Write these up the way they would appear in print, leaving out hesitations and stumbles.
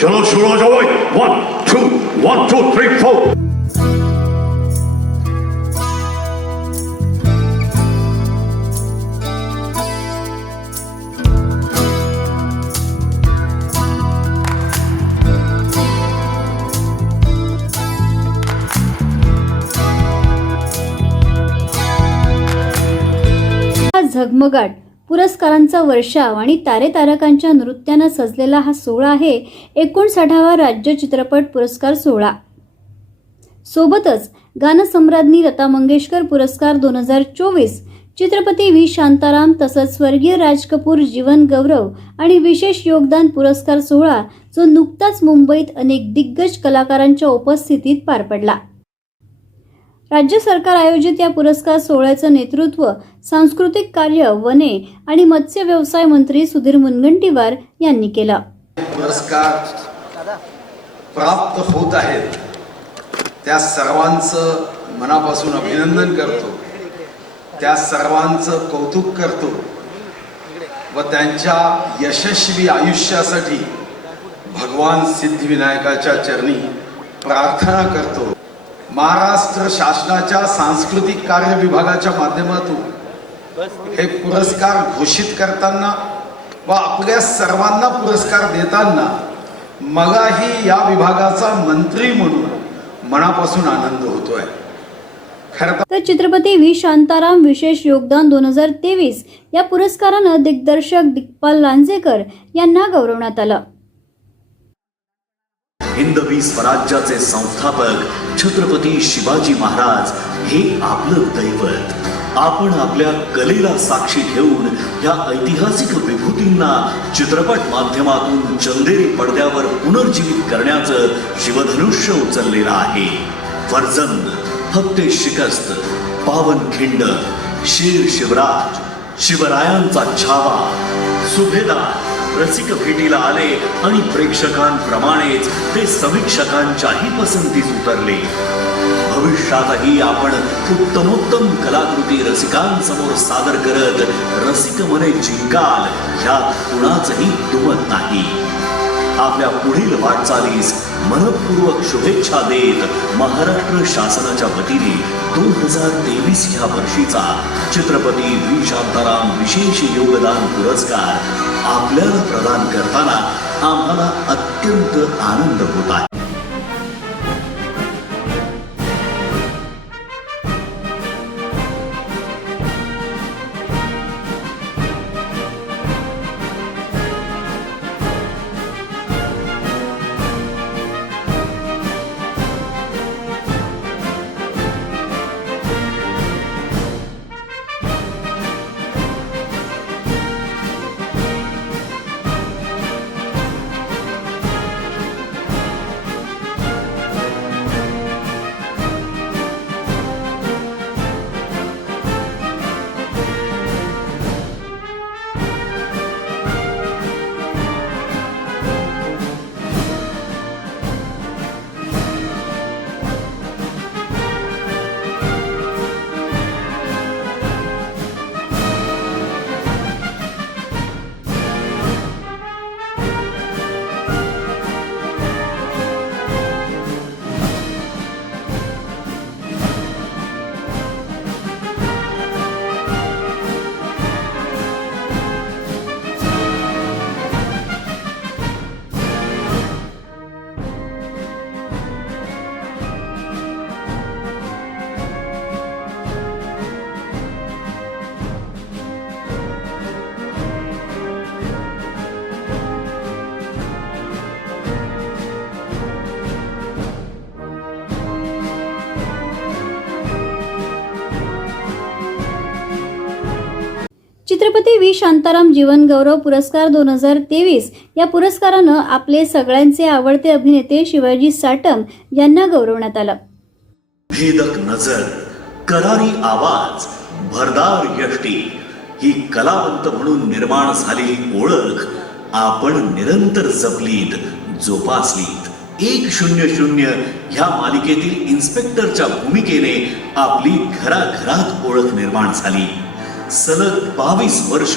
चलो शुरू हो जाओ। 1 2 1 2 3 4। झगमगाट पुरस्कारांचा वर्षाव आणि तारे तारकांच्या नृत्यानं सजलेला हा सोहळा आहे 59वा राज्य चित्रपट पुरस्कार सोहळा। सोबतच गानसम्राज्ञी लता मंगेशकर पुरस्कार 2024, चित्रपती व्ही शांताराम तसंच स्वर्गीय राज कपूर जीवन गौरव आणि विशेष योगदान पुरस्कार सोहळा जो नुकताच मुंबईत अनेक दिग्गज कलाकारांच्या उपस्थितीत पार पडला। राज्य सरकार आयोजित या पुरस्कार सोहळ्याचं नेतृत्व सांस्कृतिक कार्य, वने आणि मत्स्य व्यवसाय मंत्री सुधीर मुनगंटीवार यांनी केलं। पुरस्कार प्राप्त होत आहेत त्या सर्वांचं मनापासून अभिनंदन करतो, त्या सर्वांचं कौतुक करतो व त्यांच्या यशस्वी आयुष्यासाठी भगवान सिद्धिविनायकाच्या चरणी प्रार्थना करतो। महाराष्ट्र शासनाच्या सांस्कृतिक कार्य विभागाच्या माध्यमातून हे पुरस्कार घोषित करताना व आपल्या सर्वांना पुरस्कार देताना मलाही या विभागाचा मंत्री म्हणून मनापासून आनंद होतोय। तर चित्रपती व्ही शांताराम विशेष योगदान 2023 या पुरस्कारानं दिग्दर्शक दिग्पाल लांजेकर यांना गौरवण्यात आलं। हिंदवी स्वराज्याचे संस्थापक छत्रपती शिवाजी महाराज हे आपलं दैवत। आपण आपल्या कलेला साक्षी ठेवून या ऐतिहासिक विभूतींना चित्रपट माध्यमातून चंदेरी पडद्यावर पुनर्जीवित करण्याचं शिवधनुष्य उचललेलं आहे। फर्जंद, फत्ते शिकस्त, पावनखिंड, शेर शिवराज, शिवरायांचा छावा, सुभेदार रसिक भेटीला आले आणि प्रेक्षकांप्रमाणेच ते समीक्षकांच्याही पसंतीस उतरले। भविष्यातही आपण उत्तमोत्तम कलाकृती रसिकांसमोर सादर करत रसिक मने जिंकाल ह्यात कुणाचंही दुमत नाही। आपल्या पुढील वाटचालीस मनपूर्वक शुभेच्छा देत महाराष्ट्र शासनाच्या वतीने 2023 ह्या वर्षीचा चित्रपती व्ही शांताराम विशेष योगदान पुरस्कार आपल्याला प्रदान करताना आम्हाला अत्यंत आनंद होत आहे। चित्रपती व्ही शांताराम जीवन गौरव पुरस्कार 2023 या पुरस्कारानं आपले सगळ्यांचे आवडते अभिनेते शिवाजी साटम यांना गौरवण्यात आलं। भेदक नजर, करारी आवाज, भरदार यष्टी ही कलावंत म्हणून निर्माण झालेली ओळख आपण निरंतर जपलीत, जोपासलीत। 100 ह्या मालिकेतील इन्स्पेक्टरच्या भूमिकेने आपली घराघरात ओळख निर्माण झाली। सलग 22 वर्ष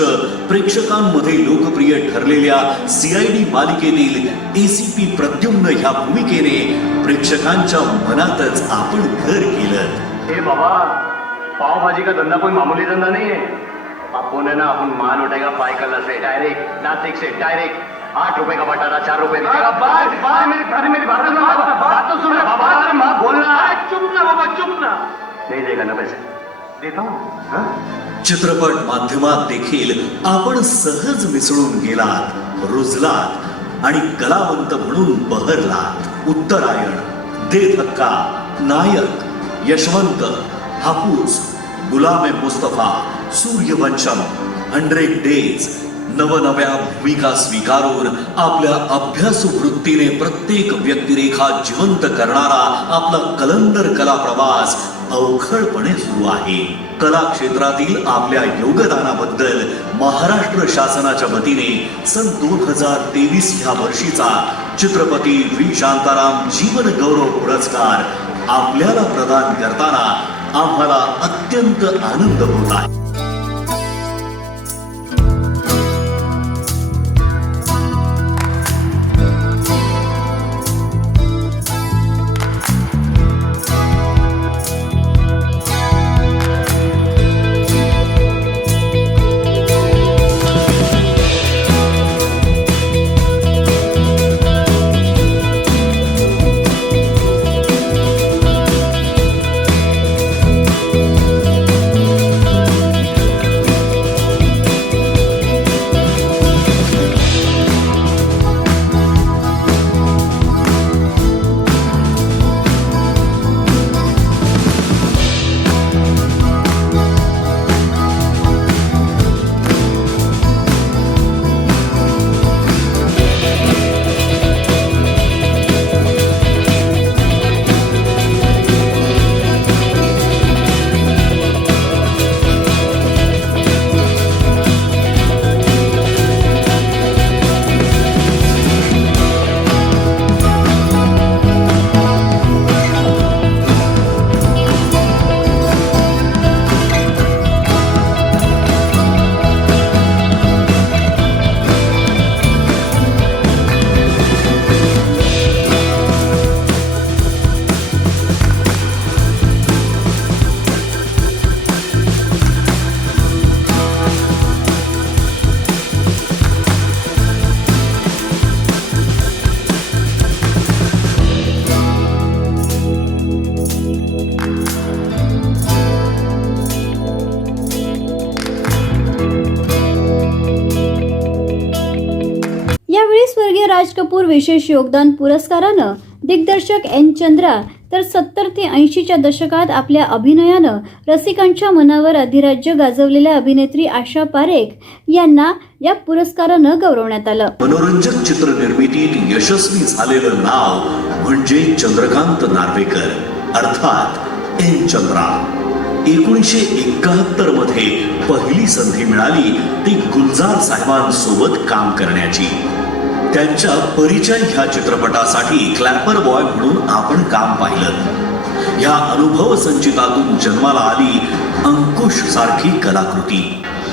प्रेक्षकांमध्ये लोकप्रिय ठरलेल्या CID मालिकेतील ACP प्रद्युम्न ह्या भूमिकेने प्रेक्षकांच्या मनातच आपण घर केलं. हे बाबा, पावभाजी का धंधा कोई मामूली धंधा नहीं है. अपन है ना, अपन माल उठाएगा पाइकल से डायरेक्ट, नासिक से डायरेक्ट 8 रुपए का बटारा 4 रुपए में. मेरी बात तो सुन बाबा. अरे माँ बोलना. चुप ना बाबा, चुप ना. नहीं देगा ना पैसे. देता हूँ. चित्रपट माध्यमात देखील आपण सहज मिसळून गेलात, रुजलात आणि कलावंत म्हणून बहरलात. उत्तरायण, दे धक्का, नायक, यशवंत, हापूस, गुलाम-ए-मुस्तफा, सूर्यवंशम, 100 डेज, नवनव्या भूमिका स्वीकारून आपल्या अभ्यासू वृत्तीने प्रत्येक व्यक्तिरेखा जिवंत करणारा आपला कलंदर कला प्रवास अवखळपणे सुरू आहे. कला क्षेत्रातील आपल्या योगदानाबद्दल महाराष्ट्र शासनाच्या वतीने सन 2023 ह्या वर्षीचा चित्रपती व्ही शांताराम जीवन गौरव पुरस्कार आपल्याला प्रदान करताना आम्हाला अत्यंत आनंद होत आहे. यावेळी स्वर्गीय राज कपूर विशेष योगदान पुरस्कारानं, दिग्दर्शक N. चंद्रा तर 70 ते 80च्या दशकात आपल्या अभिनयानं रसिकांच्या मनावर अधिराज्य गाजवलेल्या अभिनेत्री आशा पारेख यांना या पुरस्कारानं गौरवण्यात आलं. मनोरंजक चित्रनिर्मितीत यशस्वी झालेलं नाव म्हणजे चंद्रकांत नार्वेकर अर्थात N. चंद्रा. 1971 मध्ये पहिली संधी मिळाली ती गुलजार साहेबांसोबत काम करण्याची. त्यांच्या परिचय ह्या चित्रपटासाठी क्लॅपर बॉय म्हणून आपण काम पाहिलं. ह्या अनुभव संचितातून जन्माला आली अंकुश सारखी कलाकृती.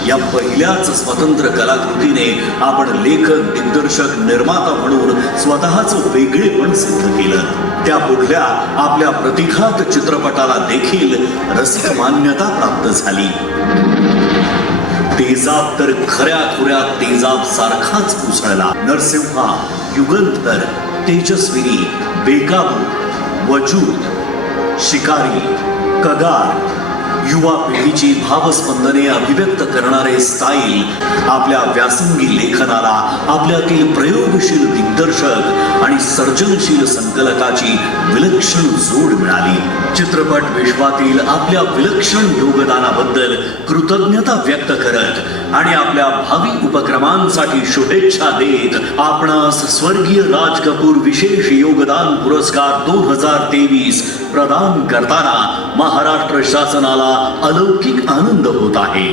या पहिल्याच स्वतंत्र कलाकृतीने आपण लेखक, दिग्दर्शक, निर्माता म्हणून स्वतःचं वेगळेपण सिद्ध केलं. त्या पुढल्या आपल्या प्रतिघात चित्रपटाला देखील रसिक मान्यता प्राप्त झाली. तेजाब तर खऱ्या खुऱ्या तेजाब सारखाच उसळला. नरसिंहा, युगंधर, तेजस्विनी, बेकाबू, वजूद, शिकारी, कगार, युवा पिढीची भावस्पंदने अभिव्यक्त करणारे स्टाईल, आपल्या व्यासंगी लेखनाला आपल्यातील प्रयोगशील दिग्दर्शक आणि सर्जनशील संकलकाची विलक्षण जोड मिळाली. चित्रपट विश्वातील आपल्या विलक्षण योगदानाबद्दल कृतज्ञता व्यक्त करत आणि आपल्या भावी उपक्रमांसाठी शुभेच्छा देत आपणास स्वर्गीय राज कपूर विशेष योगदान पुरस्कार 2023 प्रदान करताना महाराष्ट्र शासनाला अलौकिक आनंद होत आहे.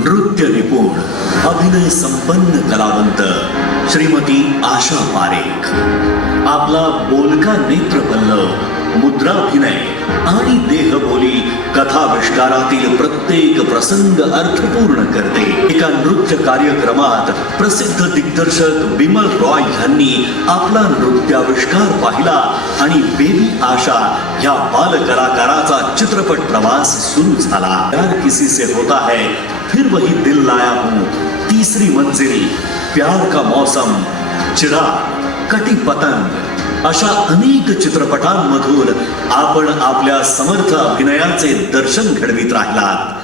नृत्य निपुण, अभिनय संपन्न कलावंत श्रीमती आशा पारेख. आपला बोलका नेत्रपल्लव, मुद्राभिनय आणि देहबोली कथाविष्कारातील प्रत्येक प्रसंग अर्थपूर्ण करते. एका नृत्य कार्यक्रमात प्रसिद्ध दिग्दर्शक बिमल रॉय यांनी आपला नृत्याविष्कार पाहिला आणि बेबी आशा या बाल कलाकाराचा चित्रपट प्रवास सुरू झाला. प्यार किसी से होता है, फिर वही दिल लाया हूं, तीसरी मंजिल, प्यार का मौसम, चिराग, कटी पतंग अशा अनेक चित्रपटांमधून आपण आपल्या समर्थ अभिनयाचे दर्शन घडवीत राहिलात.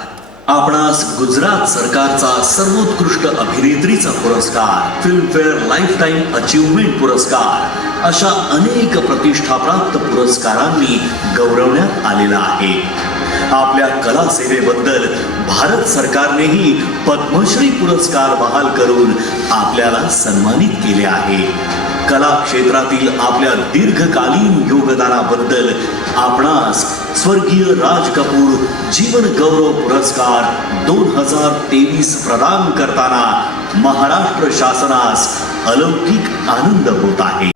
आपणास गुजरात सरकारचा सर्वोत्कृष्ट अभिनेत्रीचा पुरस्कार, फिल्मफेअर लाईफ टाईम अचीवमेंट पुरस्कार अशा अनेक प्रतिष्ठाप्राप्त पुरस्कारांनी गौरवण्यात आलेला आहे. आपल्या कला सेवेबद्दल भारत सरकारनेही पद्मश्री पुरस्कार बहाल करून आपल्याला सन्मानित केले आहे. कला क्षेत्रातील आपल्या दीर्घकालीन योगदानाबद्दल आपणास स्वर्गीय राज कपूर जीवन गौरव पुरस्कार 2023 प्रदान करताना महाराष्ट्र शासनास अलौकिक आनंद होत आहे.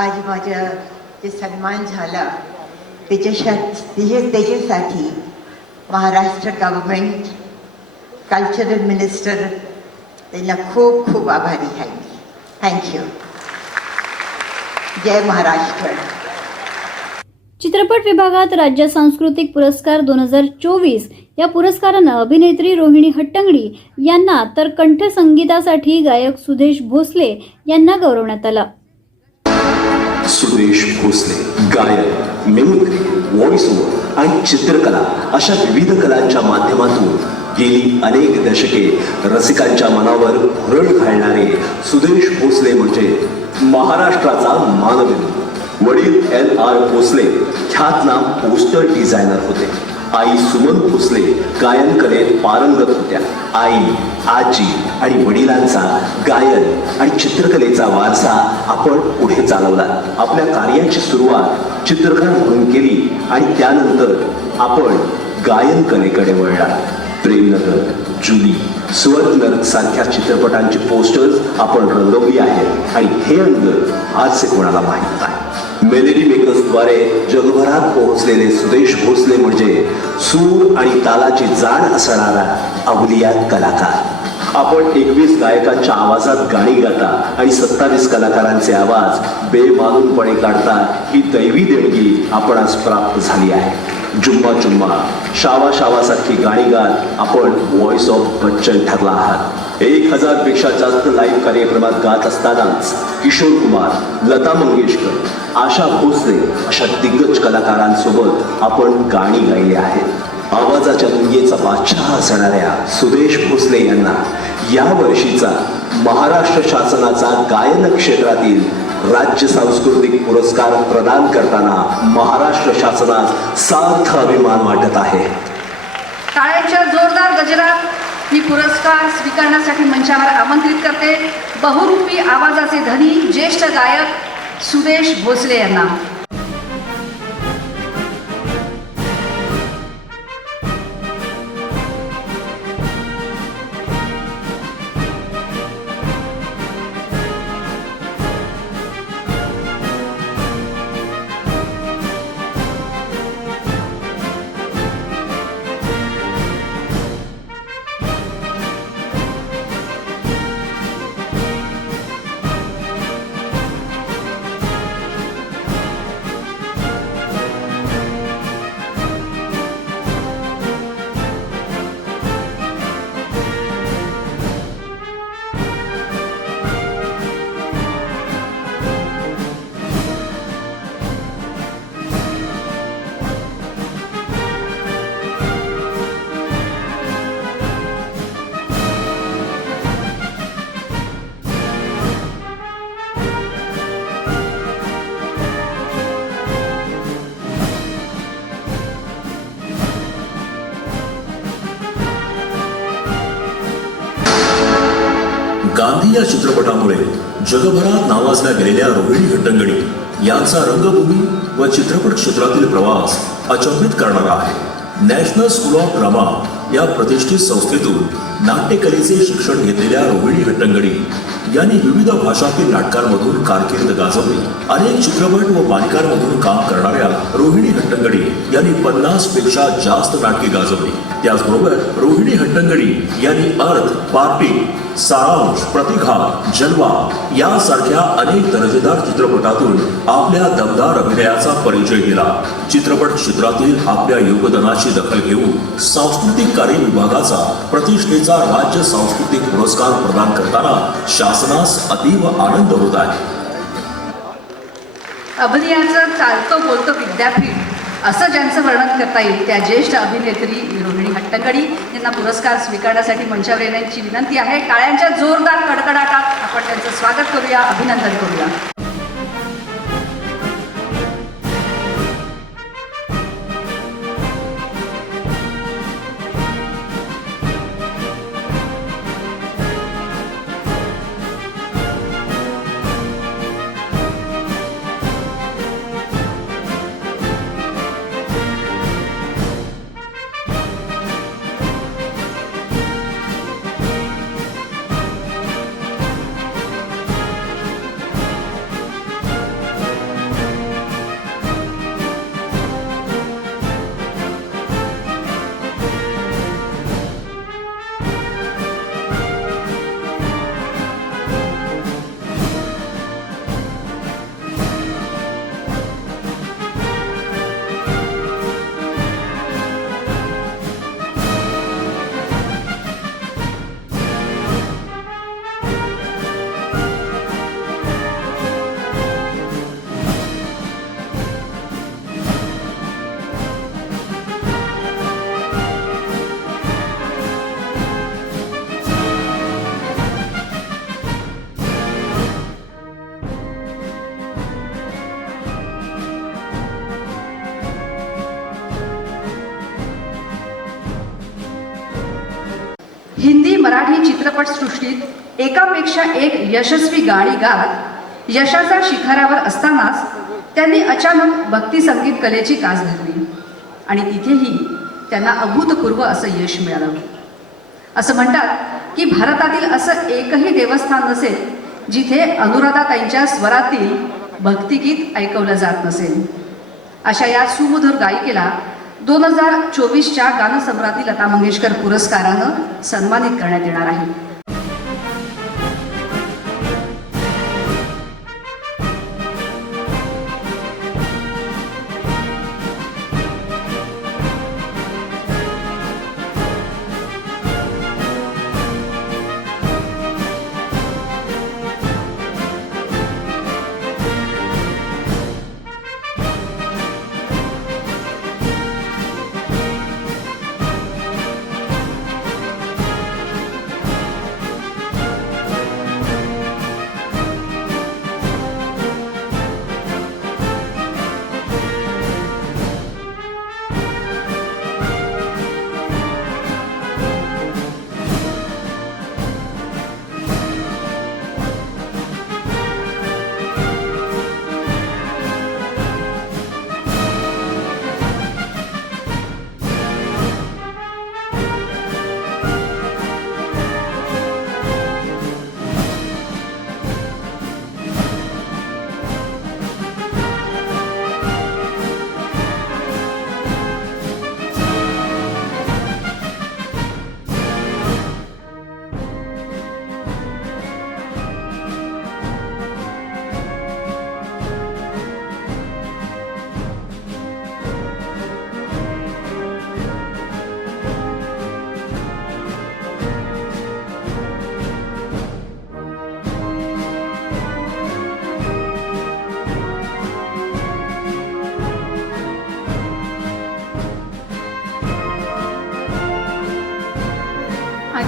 आज माझा जे सन्मान झाला त्याच्यासाठी महाराष्ट्र गव्हर्मेंट कल्चरल मिनिस्टर त्यांना खूप खूप आभारी आहे. थँक्यू. जय महाराष्ट्र. चित्रपट विभागात राज्य सांस्कृतिक पुरस्कार 2024 या पुरस्कारानं अभिनेत्री रोहिणी हट्टंगडी यांना तर कंठसंगीतासाठी गायक सुदेश भोसले यांना गौरवण्यात आलं. सुदेश भोसले गायक, मिमिक्री, व्हॉइस ओव्हर आणि चित्रकला अशा विविध कलांच्या माध्यमातून गेली अनेक दशके रसिकांच्या मनावर भुरळ घालणारे सुदेश भोसले म्हणजे महाराष्ट्राचा मानबिंदू. वडील LR भोसले ख्यातनाम पोस्टर डिझायनर होते. आई सुमन भोसले गायन कलेत पारंगत होत्या. आई, आजी आणि वडिलांचा गायन आणि चित्रकलेचा वारसा आपण पुढे चालवला. आपल्या कार्याची सुरुवात चित्रकार म्हणून केली आणि त्यानंतर आपण गायन कलेकडे वळला. प्रेमनगर, जुली, स्वर्गनर्क सारख्या चित्रपटांची पोस्टर्स आपण रंगवली आहेत आणि हे रंग आजचे कोणाला माहीत नाही. मेलेडी मेकर्सद्वारे जगभरात पोहोचलेले सुदेश भोसले म्हणजे सूर आणि तालाची जाण असणारा अवलिया कलाकार. आपण 21 गायकांच्या आवाजात गाणी गाता आणि 27 कलाकारांचे आवाज बेमालूमपणे काढता ही दैवी देणगी आपणास प्राप्त झाली आहे. जुम्मा जुम्मा, शावा शावा सारखी गाणी गात आपण व्हॉइस ऑफ बच्चन ठरला आहात. 1000 पेक्षा जास्त लाईव्ह कार्यक्रमात गात असतानाच किशोर कुमार, लता मंगेशकर, आशा भोसले अशा दिग्गज कलाकारांसोबत आपण गाणी गायली आहेत. आवाजाच्या दुनियेचा बादशाह असणाऱ्या सुदेश भोसले यांना या वर्षीचा महाराष्ट्र शासनाचा गायन क्षेत्रातील राज्य सांस्कृतिक पुरस्कार प्रदान करताना महाराष्ट्र शासनात सार्थ अभिमान वाटत आहे. टाळ्यांच्या जोरदार गजरात मी पुरस्कार स्वीकारण्यासाठी मंचावर आमंत्रित करते बहुरूपी आवाजाचे धनी ज्येष्ठ गायक सुदेश भोसले यांना. गांधी या चित्रपटामुळे जगभरात नावाजल्या गेलेल्या रोहिणी हट्टंगडी यांचा रंगभूमी व चित्रपट क्षेत्रातील प्रवास अचंबित करणारा आहे. नॅशनल स्कूल ऑफ ड्रामा या प्रतिष्ठित संस्थेतून नाट्यकलेचे शिक्षण घेतलेल्या रोहिणी हट्टंगडी यांनी विविध भाषातील नाटकांमधून कारकीर्द गाजवली. अनेक चित्रपट व मालिकांमधून काम करणाऱ्या रोहिणी हट्टंगडी यांनी 50 पेक्षा जास्त नाटके गाजवली. त्याचबरोबर रोहिणी हट्टंगडी यांनी अर्थ, पार्टी, सारांश, प्रतिघात, जलवा यासारख्या अनेक दर्जेदार चित्रपटातून आपल्या दमदार अभिनयाचा परिचय दिला. चित्रपट क्षेत्रातील आपल्या योगदानाची दखल घेऊन सांस्कृतिक कार्य विभागाचा प्रतिष्ठेचा राज्य सांस्कृतिक पुरस्कार प्रदान करताना शासनास अतीव आनंद होत आहे. अभिनयाचं चालतं बोलतं विद्यापीठ असं ज्यांचं वर्णन करता येईल त्या ज्येष्ठ अभिनेत्री रोहिणी हट्टंगडी यांना पुरस्कार स्वीकारण्यासाठी मंचावर येण्याची विनंती आहे. टाळ्यांच्या जोरदार कडकडाटात आपण त्यांचं स्वागत करूया, अभिनंदन करूया. हिंदी मराठी चित्रपटसृष्टीत एकापेक्षा एक यशस्वी गाणी गात यशाच्या शिखरावर असतानाच त्यांनी अचानक भक्ती संगीत कलेची कास धरली आणि तिथेही त्यांना अभूतपूर्व असं यश मिळालं. असं म्हणतात की भारतातील असं एकही देवस्थान नसेल जिथे अनुराधाताईंच्या स्वरातील भक्तिगीत ऐकवलं जात नसेल. अशा या सुमधुर गायिकेला 2024च्या गानसम्राटी लता मंगेशकर पुरस्कारानं सन्मानित करण्यात येणार आहे.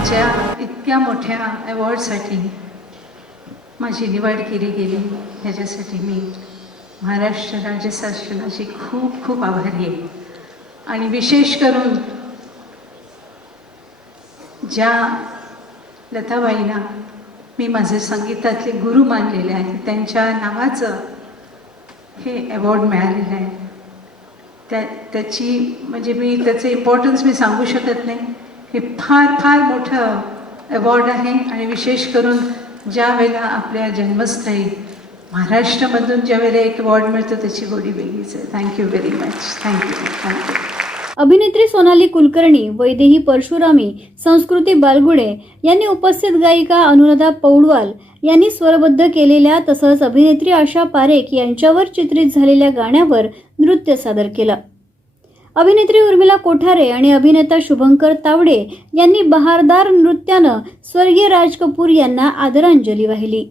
आजच्या इतक्या मोठ्या अवॉर्डसाठी माझी निवड केली गेली ह्याच्यासाठी मी महाराष्ट्र राज्य शासनाची खूप खूप आभारी आहे. आणि विशेष करून ज्या लताबाईंना मी माझे संगीतातले गुरु मानलेले आहे त्यांच्या नावाचं हे अवॉर्ड मिळालेलं आहे. त्याची म्हणजे मी त्याचं इम्पॉर्टन्स मी सांगू शकत नाही. हे फार फार मोठं अवॉर्ड आहे. आणि विशेष करून ज्या वेळेला आपल्या जन्मस्थळी महाराष्ट्रामधून ज्या वेळेला एक अवॉर्ड मिळतो त्याची गोडी वेगळीच आहे. Thank you very much. थँक्यू. अभिनेत्री सोनाली कुलकर्णी, वैदेही परशुरामी, संस्कृती बालगुडे यांनी उपस्थित गायिका अनुराधा पौडवाल यांनी स्वरबद्ध केलेल्या तसंच अभिनेत्री आशा पारेख यांच्यावर चित्रित झालेल्या गाण्यावर नृत्य सादर केलं. अभिनेत्री उर्मिला कोठारे आणि अभिनेता शुभंकर तावडे यांनी बहारदार नृत्यानं स्वर्गीय राज कपूर यांना आदरांजली वाहिली.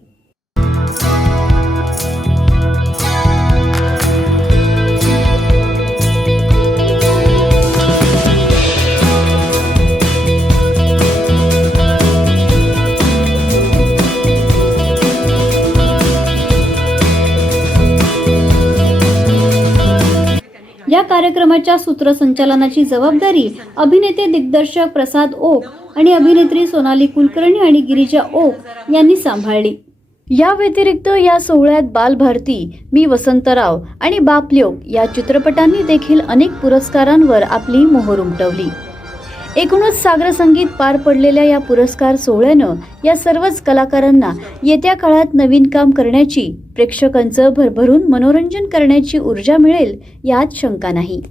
या कार्यक्रमाच्या सूत्रसंचालनाची जबाबदारी अभिनेते दिग्दर्शक प्रसाद ओक आणि अभिनेत्री सोनाली कुलकर्णी आणि गिरिजा ओक यांनी सांभाळली. या व्यतिरिक्त या सोहळ्यात बालभारती, मी वसंतराव आणि बापल्योक या चित्रपटांनी देखील अनेक पुरस्कारांवर आपली मोहर उमटवली. एकूणच सागर संगीत पार पडलेल्या या पुरस्कार सोहळ्यानं या सर्वच कलाकारांना येत्या काळात नवीन काम करण्याची, प्रेक्षकांचं भरभरून मनोरंजन करण्याची ऊर्जा मिळेल यात शंका नाही.